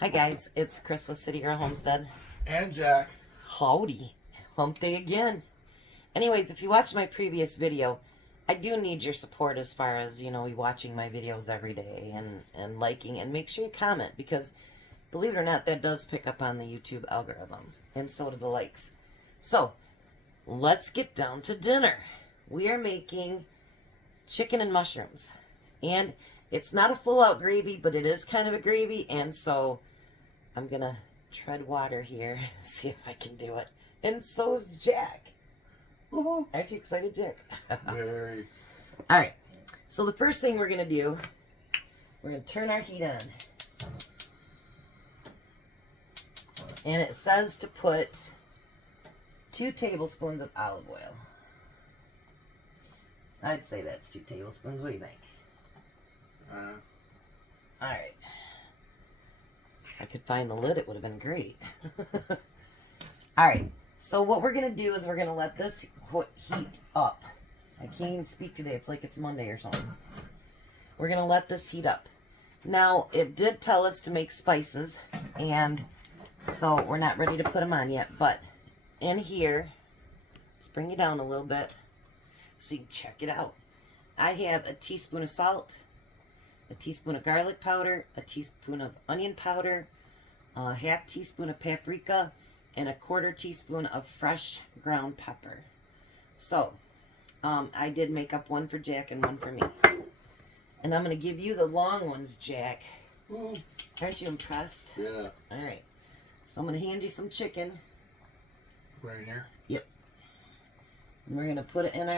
Hi guys, it's Chris with City Girl Homestead. And Jack. Howdy. Hump day again. Anyways, if you watched my previous video, I do need your support as far as, you watching my videos every day and liking, and make sure you comment, because believe it or not, that does pick up on the YouTube algorithm, and so do the likes. So, let's get down to dinner. We are making chicken and mushrooms, and it's not a full-out gravy, but it is kind of a gravy, and so I'm gonna tread water here, see if I can do it. And so's Jack. Woohoo. Aren't you excited, Jack? Very. Alright, so the first thing we're gonna do, we're gonna turn our heat on. And it says to put 2 tablespoons of olive oil. I'd say that's 2 tablespoons. What do you think? Alright. If I could find the lid, it would have been great. Alright, so what we're going to do is we're going to let this heat up. I can't even speak today. It's like it's Monday or something. We're going to let this heat up. Now, it did tell us to make spices, and so we're not ready to put them on yet, but in here, let's bring it down a little bit so you can check it out. I have a teaspoon of salt, a teaspoon of garlic powder, a teaspoon of onion powder, a half teaspoon of paprika, and a 1/4 teaspoon of fresh ground pepper. So, I did make up one for Jack and one for me. And I'm going to give you the long ones, Jack. Aren't you impressed? Yeah. Alright. So I'm going to hand you some chicken. Right in here? Yep. And we're going to put it in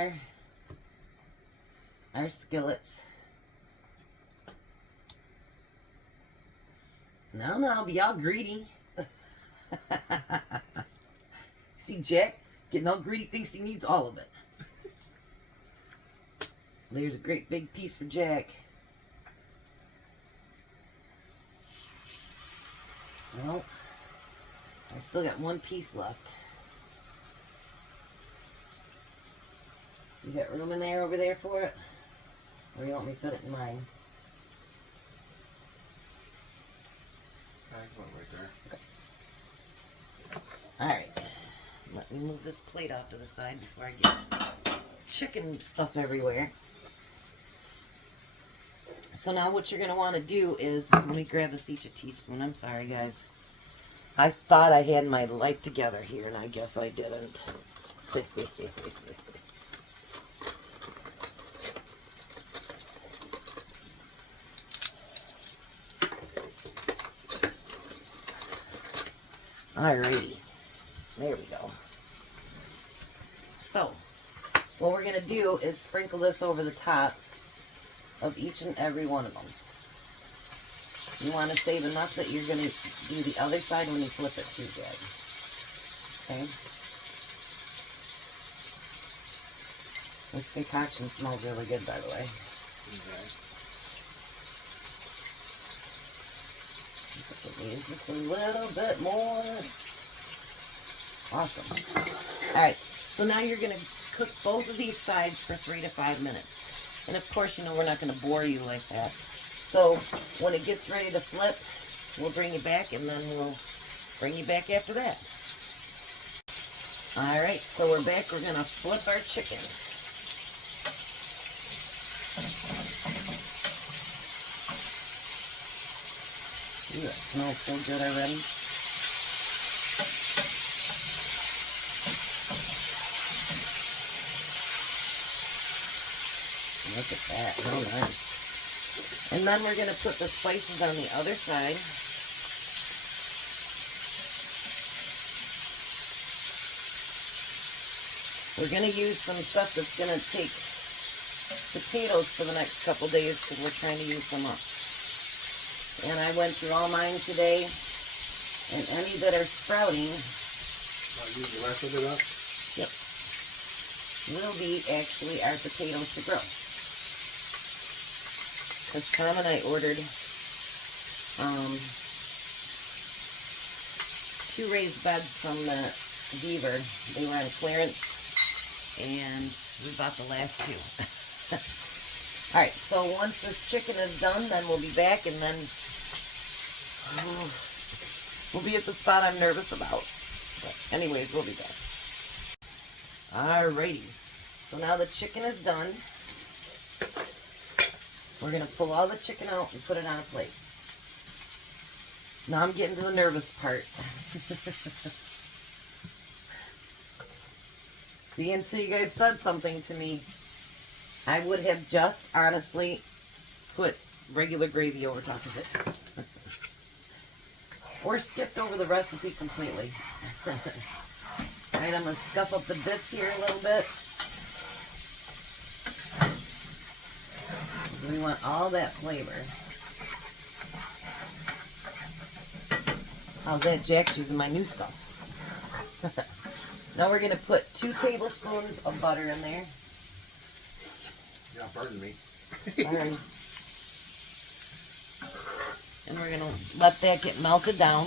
our skillets. No, be all greedy. See, Jack, getting all greedy, thinks he needs all of it. There's a great big piece for Jack. Well, I still got one piece left. You got room in there over there for it? Or you want me to put it in mine? I can put it right there. Okay. Alright. Let me move this plate off to the side before I get chicken stuff everywhere. So now what you're going to want to do is, let me grab us each a teaspoon. I'm sorry, guys. I thought I had my life together here, and I guess I didn't. Alrighty. There we go. So, what we're going to do is sprinkle this over the top of each and every one of them. You want to save enough that you're going to do the other side when you flip it too, Dad. Okay? This concoction smells really good, by the way. Okay. Just a little bit more. Awesome. Alright, so now you're going to cook both of these sides for 3 to 5 minutes. And of course, we're not going to bore you like that. So when it gets ready to flip, we'll bring you back, and then we'll bring you back after that. Alright, so we're back. We're going to flip our chicken. Ooh, that smells so good already. Look at that. How nice. And then we're going to put the spices on the other side. We're going to use some stuff that's going to take potatoes for the next couple days, because we're trying to use them up. And I went through all mine today, and any that are sprouting, I'll use the rest of it up? yep, will be actually our potatoes to grow. Because Tom and I ordered 2 raised beds from the Beaver. They were on clearance, and we bought the last 2. Alright, so once this chicken is done, then we'll be back, and then We'll be at the spot I'm nervous about. But anyways, we'll be back. Alrighty. So now the chicken is done. We're going to pull all the chicken out and put it on a plate. Now I'm getting to the nervous part. See, until you guys said something to me, I would have just honestly put regular gravy over top of it. Or skipped over the recipe completely. Alright, I'm going to scuff up the bits here a little bit. We want all that flavor. How's that, Jack's using my new stuff? Now we're going to put 2 tablespoons of butter in there. Yeah, pardon me. Sorry. And we're going to let that get melted down.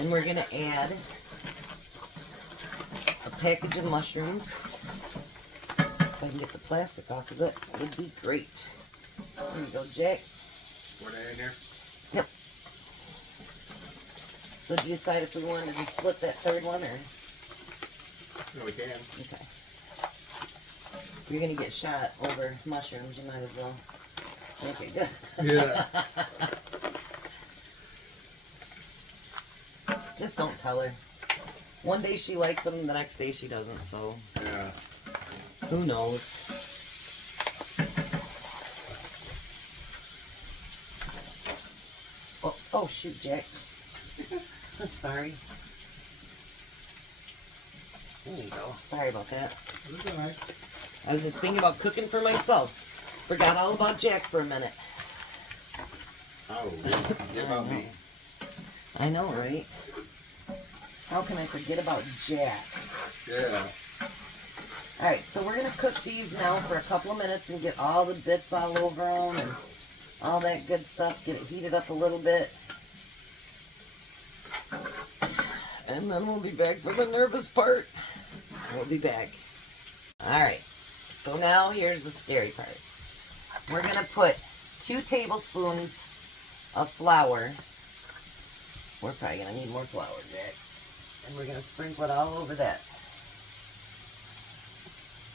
And we're going to add a package of mushrooms. If I can get the plastic off of it, it would be great. There you go, Jack. What are in here? Yep. So did you decide if we wanted to split that third one, or? No, we can. Okay. If you're going to get shot over mushrooms, you might as well. Okay, good. Yeah. Just don't tell her. One day she likes them, the next day she doesn't, so Yeah. who knows? Oh shoot, Jack. I'm sorry. There you go. Sorry about that. That's all right. I was just thinking about cooking for myself. Forgot all about Jack for a minute. Oh, forget about me. I know, right? How can I forget about Jack? Yeah. Alright, so we're going to cook these now for a couple of minutes and get all the bits all over them and all that good stuff. Get it heated up a little bit. And then we'll be back for the nervous part. We'll be back. Alright, so now here's the scary part. We're going to put 2 tablespoons of flour. We're probably going to need more flour, Jack. And we're going to sprinkle it all over that.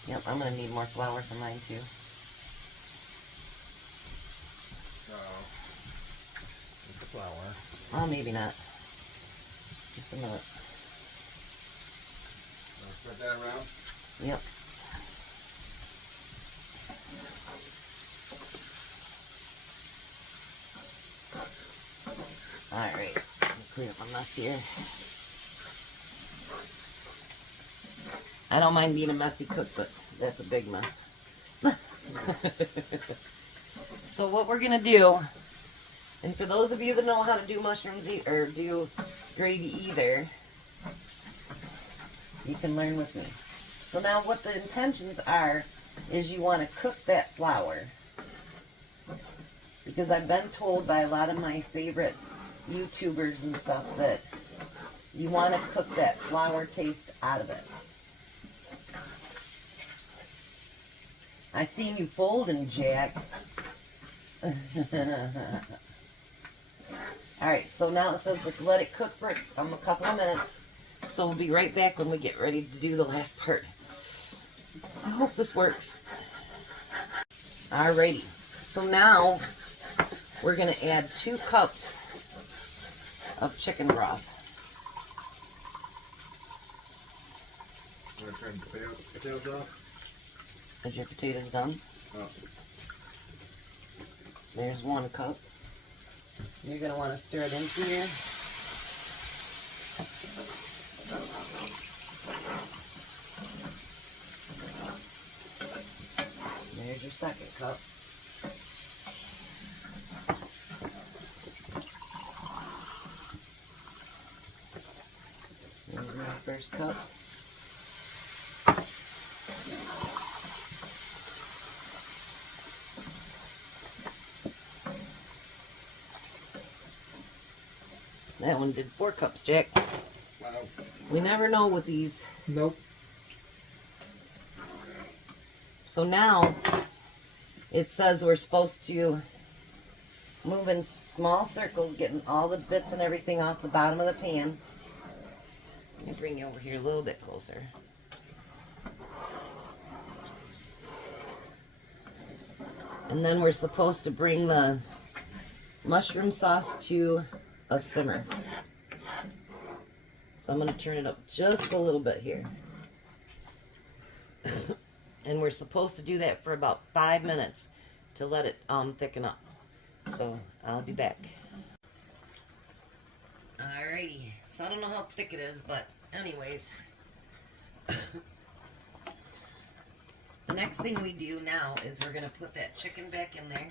Yep, I'm going to need more flour for mine too. So, with the flour. Well, maybe not. Just a minute. Spread that around. Yep. Alright, clean up my mess here. I don't mind being a messy cook, but that's a big mess. So what we're going to do, and for those of you that know how to do mushrooms or do gravy either, you can learn with me. So now what the intentions are is you want to cook that flour. Because I've been told by a lot of my favorite YouTubers and stuff that you want to cook that flour taste out of it. I seen you folding, Jack. Alright, so now it says to let it cook for a couple of minutes. So we'll be right back when we get ready to do the last part. I hope this works. Alrighty, so now we're going to add 2 cups of chicken broth. Want to turn the potatoes off? Is your potatoes done? Oh. There's 1 cup. You're going to want to stir it into here. There's your 2nd cup. There's my 1st cup. That one did 4 cups, Jack. Wow. We never know with these. Nope. So now it says we're supposed to move in small circles, getting all the bits and everything off the bottom of the pan. Let me bring you over here a little bit closer. And then we're supposed to bring the mushroom sauce to a simmer. So I'm going to turn it up just a little bit here. And we're supposed to do that for about 5 minutes to let it thicken up. So I'll be back. Alrighty, so I don't know how thick it is, but anyways. The next thing we do now is we're going to put that chicken back in there.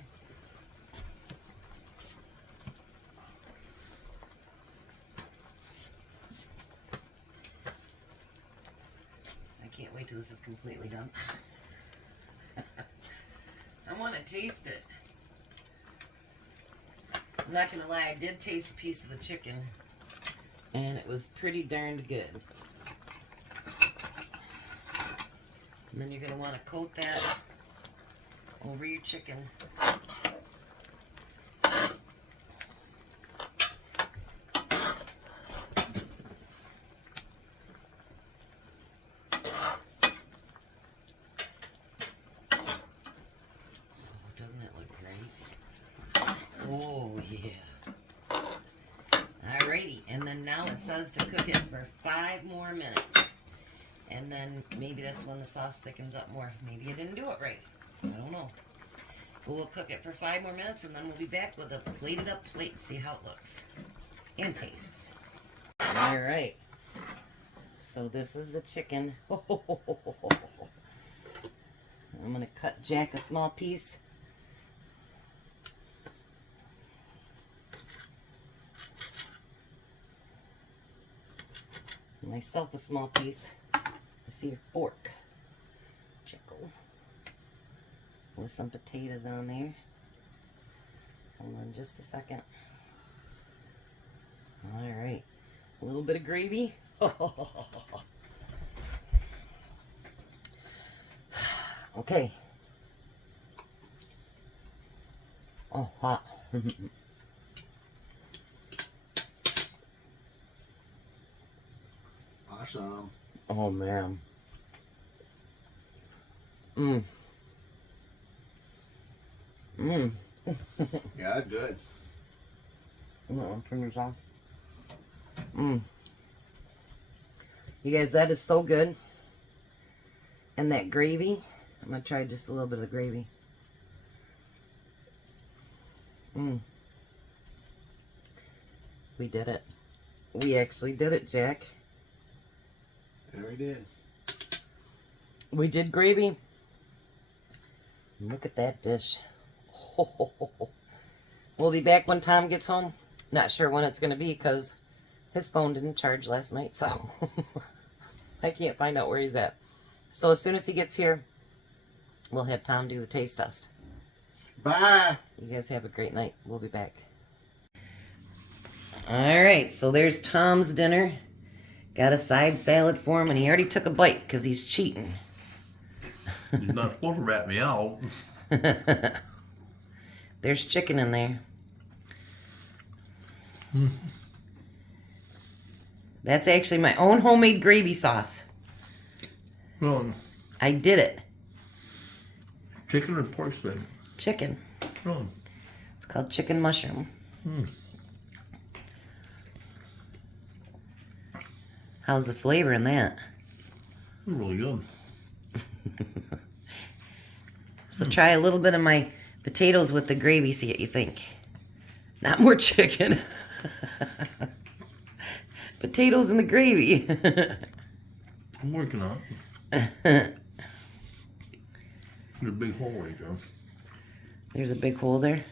I can't wait till this is completely done. I want to taste it. I'm not going to lie, I did taste a piece of the chicken, and it was pretty darned good. And then you're going to want to coat that over your chicken. Doesn't that look great? Oh, yeah. Alrighty, and then now it says to cook it for 5 more minutes. And then maybe that's when the sauce thickens up more. Maybe you didn't do it right. I don't know. But we'll cook it for 5 more minutes, and then we'll be back with a plated up plate, see how it looks and tastes. Alright. So this is the chicken. I'm going to cut Jack a small piece. Myself a small piece. I see your fork. Chickle. With some potatoes on there. Hold on just a second. Alright. A little bit of gravy. Okay. Oh, hot. Awesome. Oh, man. Mmm. Mmm. Yeah, good. Turn this off. Mmm. You guys, that is so good. And that gravy. I'm going to try just a little bit of the gravy. Mmm. We did it. We actually did it, Jack. Yeah, we did. We did gravy. Look at that dish. We'll be back when Tom gets home. Not sure when it's going to be because his phone didn't charge last night, so I can't find out where he's at. So as soon as he gets here, we'll have Tom do the taste test. Bye. You guys have a great night. We'll be back. Alright, so there's Tom's dinner. Got a side salad for him, and he already took a bite because he's cheating. You're not supposed to rat me out. There's chicken in there. That's actually my own homemade gravy sauce. Well, I did it. chicken or pork steak? Chicken. Oh. It's called chicken mushroom. How's the flavor in that? Really good. So try a little bit of my potatoes with the gravy, see what you think. Not more chicken. Potatoes in the gravy. I'm working on it. There's a big hole right there. There's a big hole there.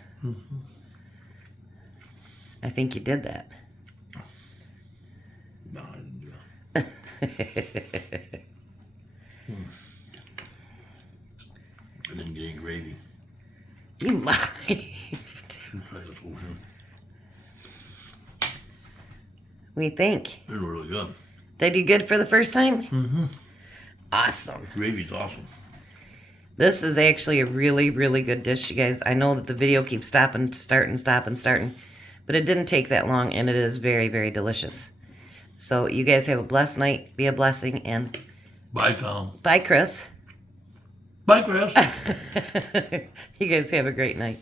I think you did that. No, I didn't do that. I didn't get any gravy. You lied. Try this over here. What do you think? They're really good. Did I do good for the first time? Awesome. Gravy's awesome. This is actually a really, really good dish, you guys. I know that the video keeps starting, but it didn't take that long, and it is very, very delicious. So you guys have a blessed night. Be a blessing, and Bye, Tom. bye, Chris. Bye, Chris. You guys have a great night.